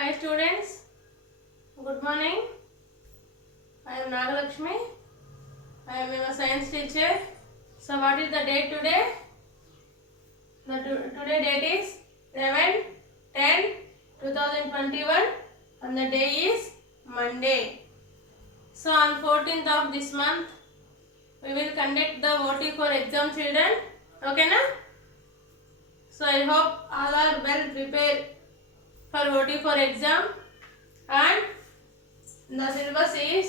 Hi students, good morning. I am Nagalakshmi. I am your science teacher. So what is the date today? Today date is 11/10/2021 and the day is Monday. So on 14th of this month we will conduct the OT for exam, children. Okay na? So I hope all are well prepared for OT for exam, and the syllabus is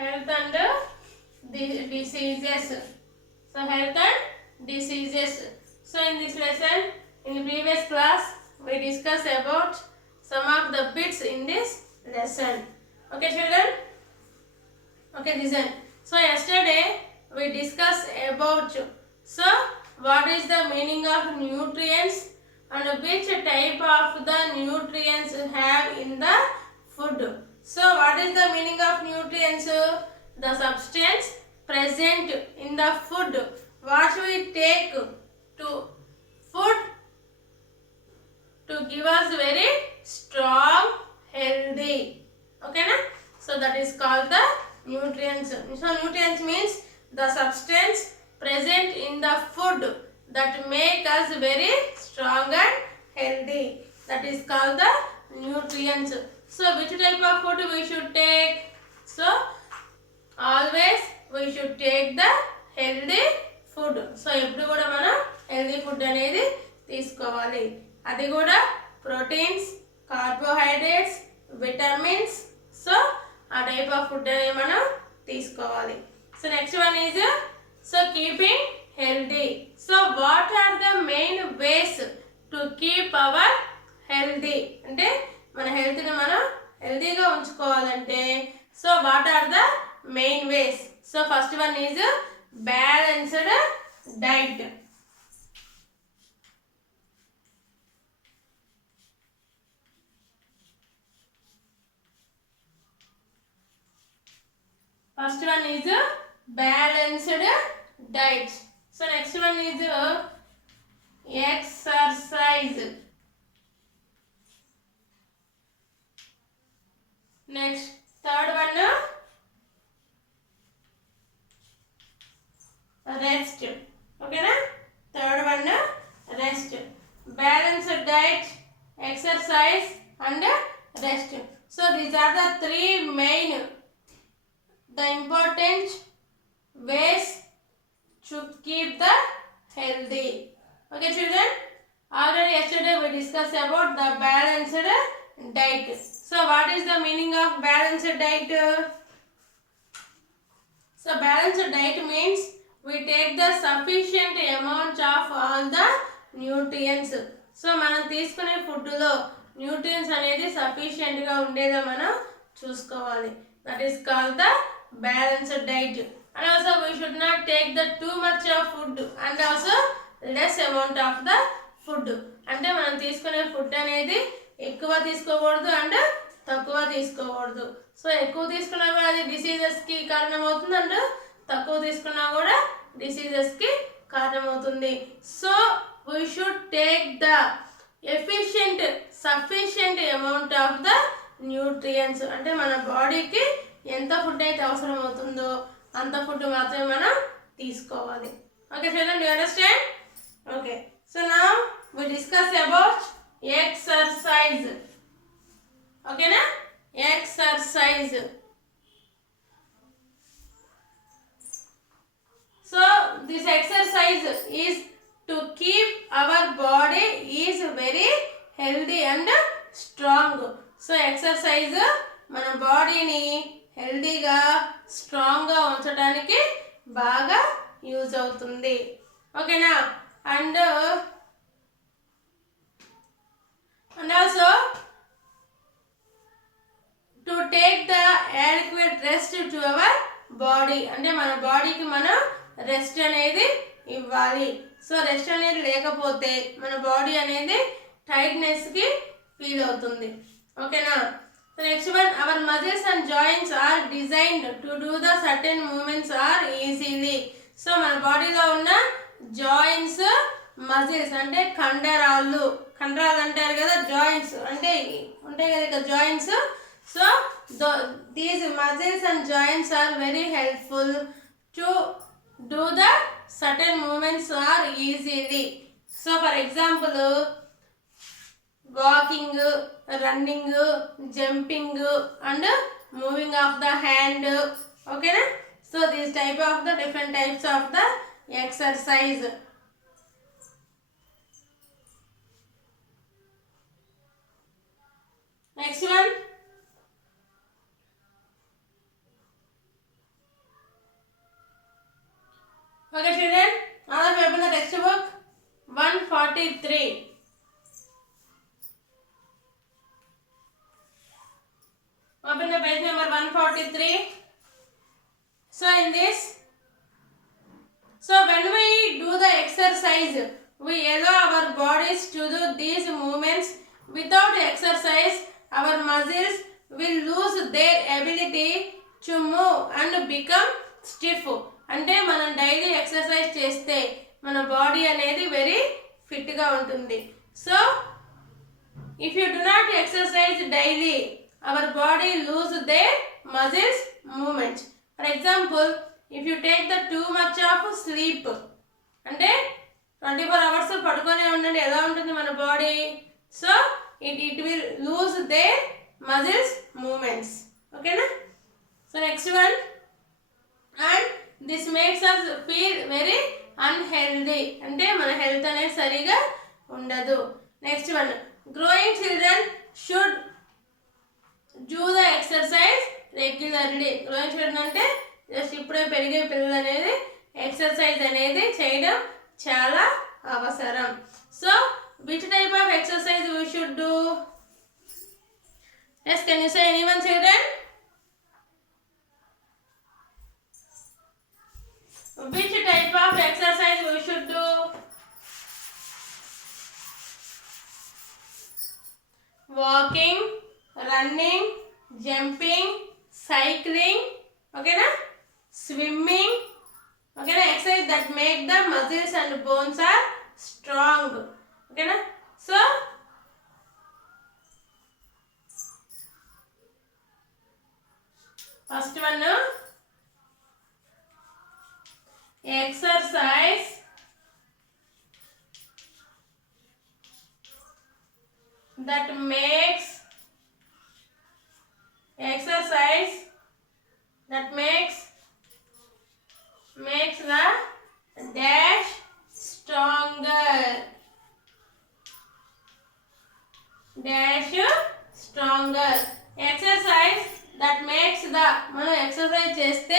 health and diseases. So health and diseases. So in this lesson, in the previous class, we discussed about some of the bits in this lesson. Okay, children? Okay, listen. So yesterday we discussed about what is the meaning of nutrients and which type of the nutrients have in the food. So what is the meaning of nutrients? The substance present in the food what we take to food to give us very strong, healthy. Okay na? So that is called the nutrients. So nutrients means the substance present in the food that make us very strong and healthy. That is called the nutrients. So which type of food we should take? So always we should take the healthy food. So ఎప్పుడు కూడా మనం healthy food అనేది తీసుకోవాలి. అది కూడా proteins, carbohydrates, vitamins. So ఆ type of food అనేది మనం తీసుకోవాలి. So next one is keeping healthy. So what are the main ways to keep our healthy? అంటే మన హెల్త్ని మనం హెల్దీగా ఉంచుకోవాలంటే so what are the main ways? So first one is balanced diet. First one is balanced diet. So next one is exercise. Next, third one rest. Okay na? Third one rest. Balanced diet, exercise and rest. So these are the three main important ways to keep the healthy. Okay children, already yesterday we discussed about the balanced diet. So what is the meaning of balanced diet? So balanced diet means we take the sufficient amount of all the nutrients. So మనం తీసుకునే food లో nutrients అనేది sufficient గా ఉండేలా మనం చూసుకోవాలి. That is called the balanced diet. And also we should not take the too much of food and also less amount of the food. అంటే మనం తీసుకునే ఫుడ్ అనేది ఎక్కువ తీసుకోకూడదు అండ్ తక్కువ తీసుకోకూడదు. సో ఎక్కువ తీసుకున్నా కూడా అది డిసీజెస్ కి కారణమవుతుంది అండ్ తక్కువ తీసుకున్నా కూడా డిసీజెస్ కి కారణమవుతుంది. So we should take the efficient sufficient amount of the nutrients. అంటే మన బాడీకి ఎంత ఫుడ్ అయితే అవసరం అవుతుందో అంత ఫుడ్ మాత్రమే మనం తీసుకోవాలి. Okay children, do you understand? Okay, so now we discuss about exercise. Okay na? Exercise. So this exercise is to keep our body is very healthy and strong. So exercise మన బాడీని హెల్దీగా స్ట్రాంగ్గా ఉంచడానికి బాగా use అవుతుంది. ఓకేనా? And also to take the adequate rest to our body. అంటే మన బాడీకి మనం రెస్ట్ అనేది ఇవ్వాలి. సో రెస్ట్ అనేది లేకపోతే మన బాడీ అనేది టైట్నెస్కి ఫీల్ అవుతుంది. ఓకేనా? The next one, our muscles and joints are designed to do the certain movements are easily. So మన బాడీలో ఉన్న జాయింట్స్ మజిల్స్ అంటే కండరాలు అంటారు కదా, జాయింట్స్ అంటే ఉంటాయి కదా ఇక joints. So these muscles and joints are very helpful to do the certain movements are easily. So for example, walking, running, jumping and moving of the hand. Okay na? So these type of the different types of the exercise. Next one, okay children, now we open the textbook 143. Open the page number 143. So in this, so when we do the exercise, we allow our bodies to do these movements. Without exercise, our muscles will lose their ability to move and become stiff. అంటే మనం daily exercise చేస్తే మన body అనేది very ఫిట్గా ఉంటుంది. So if you do not exercise daily, our body lose their muscles movement. For example, if you take the too much of sleep, అంటే 24 hours పడుకొనే ఉండండి, ఎలా ఉంటుంది మన body? So it will lose their muscles movements. ఓకేనా? So next one, and this makes us feel very unhealthy, అంటే మన health అనేది సరిగా ఉండదు. Next one, growing children should do the exercise regularly. Growing children అంటే జస్ట్ ఇప్పుడే పెరిగే పిల్లలు అనేది ఎక్సర్సైజ్ అనేది చేయడం చాలా అవసరం. So which type of exercise we should do? Yes, can you say anyone children? Which type of exercise we should do? Walking, running, jumping, cycling, okay na? Swimming, okay na? Exercise that make the muscles and bones are strong, okay na? So first one, exercise that makes the dash stronger. Exercise that makes the, మనం exercise చేస్తే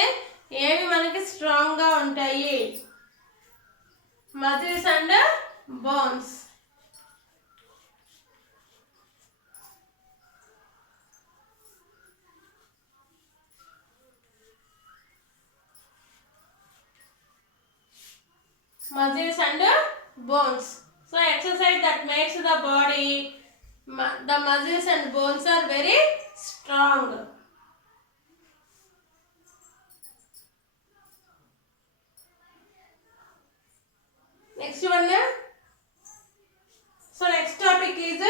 ఏవి మనకి strong గా ఉంటాయి? Muscles and bones. Muscles and bones. So exercise that makes the body, the muscles and bones are very strong. Next one. So next topic is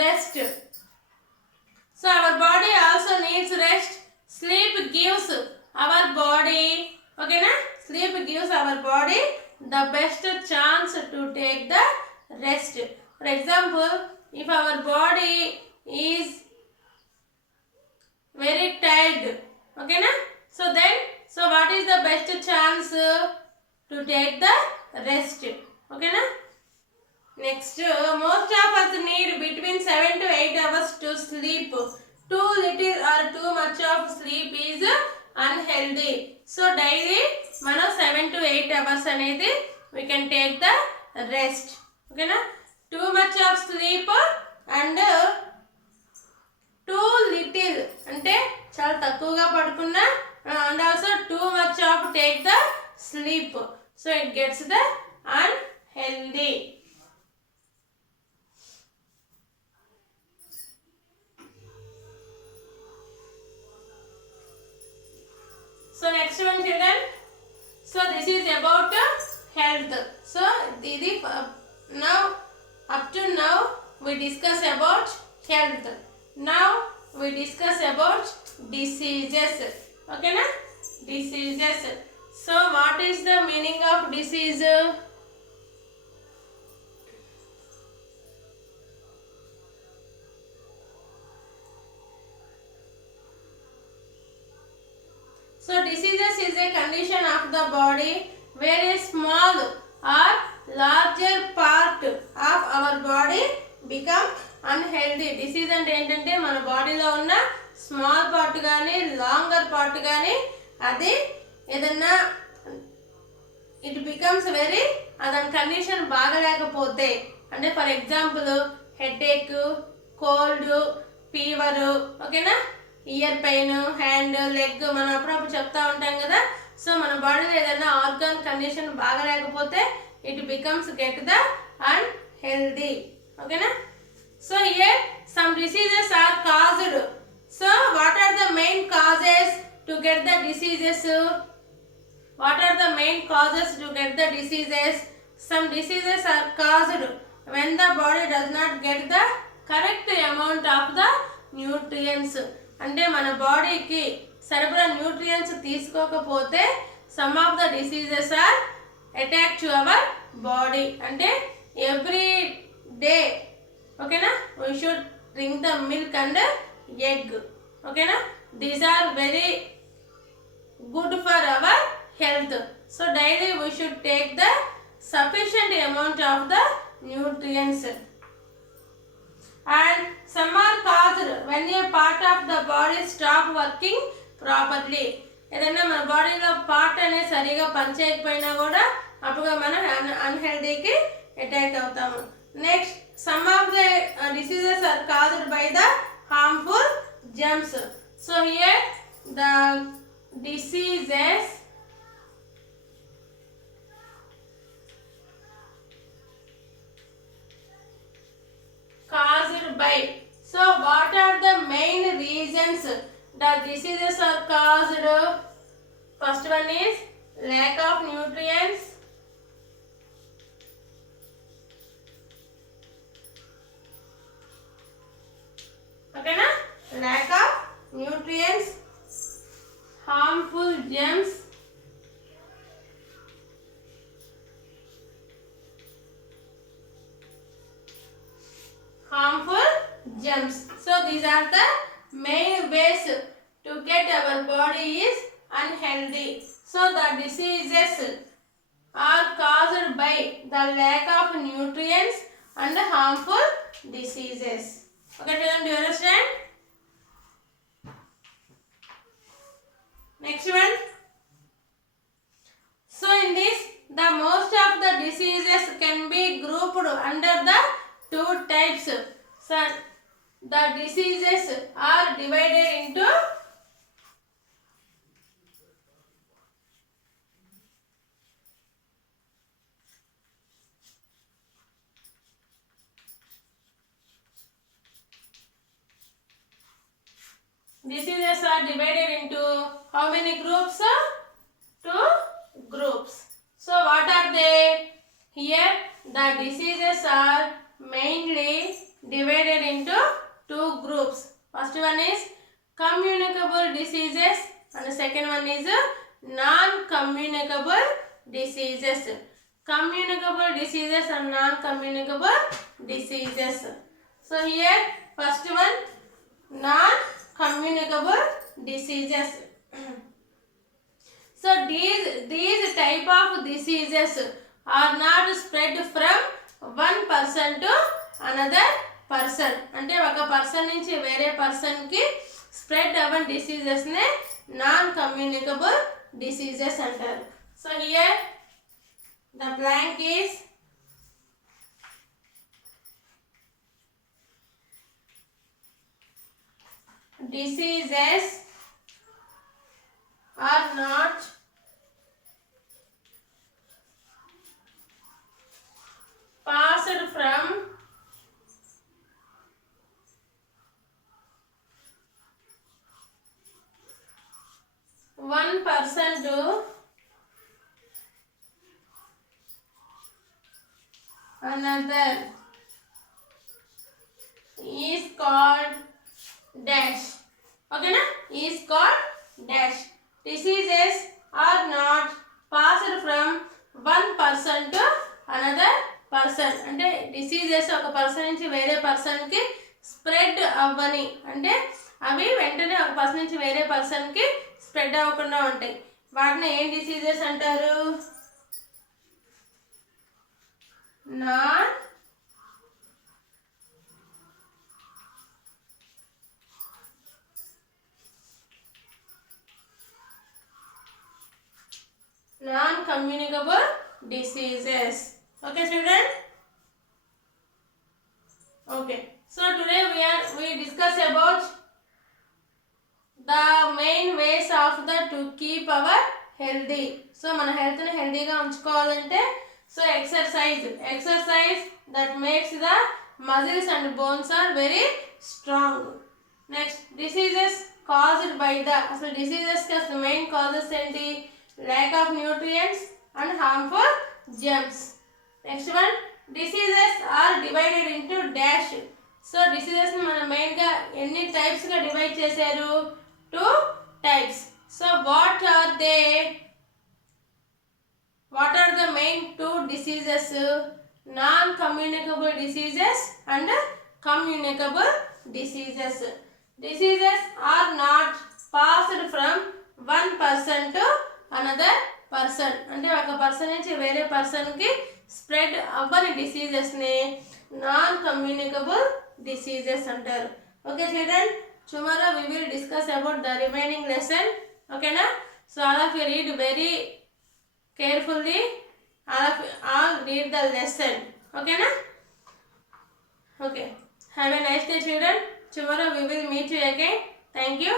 rest. So our body also needs rest. Sleep gives our body, okay na? Sleep gives our body the best chance to take the rest. For example, if our body is very tired, okay na? So then, so what is the best chance to take the rest? Okay na? Next, most of us need between 7 to 8 hours to sleep. Too little or too much of sleep is unhealthy. So daily మనం 7 to 8 hours అనేది we can take the rest. Okay na? Too much of sleep and too little అంటే చాలా తక్కువగా పడుకున్నా, and also too much of take the sleep. So it gets the unhealthy. So next one children. So this is about health. So now up to now we discuss about health. Now we discuss about diseases. Okay na? Diseases. So what is the meaning of disease? So diseases is a condition of the body where a small or larger part of our body become unhealthy. Disease అంటే ఏంటంటే మన బాడీలో ఉన్న small part కానీ longer part కానీ అది ఏదన్నా it becomes very అదని కండిషన్ బాగలేకపోతే అంటే for example headache, cold, fever, ఓకేనా, ఇయర్ పెయిన్, హ్యాండ్, లెగ్ మనం అప్పుడప్పుడు చెప్తా ఉంటాం కదా. సో మన బాడీలో ఏదైనా ఆర్గాన్ కండిషన్ బాగలేకపోతే it becomes get the unhealthy. ఓకేనా. So here some diseases are caused. So what are the main causes to get the diseases? What are the main causes to get the diseases? Some diseases are caused when the body does not get the correct amount of the nutrients. అంటే మన బాడీకి సరిపడా nutrients తీసుకోకపోతే some of the diseases are attack to our body. అంటే every day, ఓకేనా, we should drink the milk and egg. ఓకేనా, these are very good for our health. So daily we should take the sufficient amount of the nutrients. And some are caused when a part of the body stop working properly. ఏదైనా మన బాడీలో part అనేది సరిగా పనిచేయకపోయినా కూడా అప్పుడు మనం అన్హెల్దీకి attack అవుతాము. Next, some of the diseases are caused by the harmful germs. So here the diseases caused by. So what are the main reasons that diseases are caused? First one is lack of nutrients. Okay na? Lack of nutrients, harmful germs, So these are the main ways to get our body is unhealthy. So the diseases are caused by the lack of nutrients and harmful diseases. Okay children, do you understand? Next one. So in this, the most of the diseases can be grouped under the two types. So the diseases are divided into how many groups? Two groups. So what are they? Here the diseases are mainly divided into two groups. First one is communicable diseases and the second one is non-communicable diseases. Communicable diseases and non-communicable diseases. So here first one, non-communicable diseases. So these type of diseases are not spread from one person to another person. అంటే ఒక person నుంచి వేరే person కి spread అవ్వని diseases నే non communicable diseases అంటారు. So here the blank is diseases are not passed from one person person to another is called dash. Okay na? Is called dash. Diseases are not passed from one person to another person. అంటే diseases ఒక person నుంచి వేరే person కి spread అవ్వని, అంటే అవి వెంటనే ఒక పర్సన్ నుంచి వేరే పర్సన్ కి స్ప్రెడ్ అవ్వకుండా ఉంటాయి. వాటిని ఏం డిసీజెస్ అంటారు? non-communicable diseases. Okay, children. Okay. So today we discuss about the main ways of the to keep our healthy. So మన హెల్త్ ని హెల్తీగా ఉంచుకోవాలంటే so exercise that makes the muscles and bones are very strong. Next, diseases caused by the అసలు diseases కి అసలు main causes ఏంటి? lack of nutrients and harmful germs. Next one, diseases are divided into dash. So diseases ని మనం main గా ఎన్ని types గా divide చేశారు? 2 types. So what are the main 2 diseases? Non-communicable diseases and communicable diseases. Diseases are not passed from one person to another person, అంటే ఒక person నుంచి వేరే పర్సన్కి స్ప్రెడ్ అవ్వని డిసీజెస్ని నాన్ కమ్యూనికబుల్ డిసీజెస్ అంటారు. Okay children, tomorrow we will discuss about the remaining lesson. ఓకేనా? So all of you read very carefully, all read the lesson. ఓకేనా? Okay, have a nice day children. Tomorrow we will meet you again. Thank you.